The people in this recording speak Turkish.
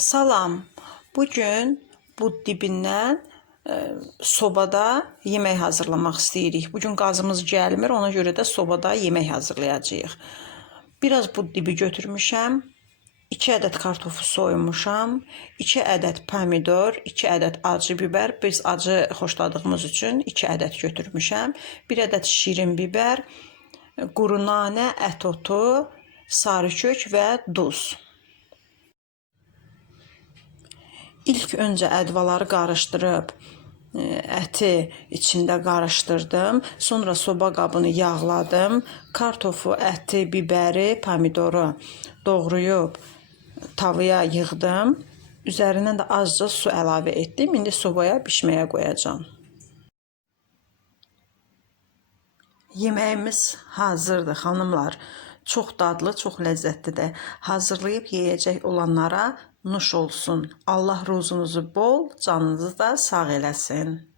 Salam. Bugün bu dibindən e, sobada yemək hazırlamaq istəyirik. Bugün qazımız gəlmir, ona görə də sobada yemək hazırlayacağıq. Biraz bu dibi götürmüşəm. 2 ədəd kartofu soymuşam, 2 ədəd pomidor, 2 ədəd acı biber. Biz acı xoşladığımız üçün 2 ədəd götürmüşəm. 1 ədəd şirin biber, quru nanə, ət otu, sarı kök və duz. İlk öncə ədvaları qarışdırıb e, əti içində qarışdırdım. Sonra soba qabını yağladım. Kartofu, əti, biberi, pomidoru doğrayıb tavaya yığdım. Üzərindən də azca su əlavə etdim. İndi sobaya bişməyə qoyacağam. Yeməyimiz hazırdır xanımlar. Çox dadlı, çox ləzzətlidir. Hazırlayıb yeyəcək olanlara nuş olsun. Allah ruzunuzu bol, canınızı da sağ eləsin.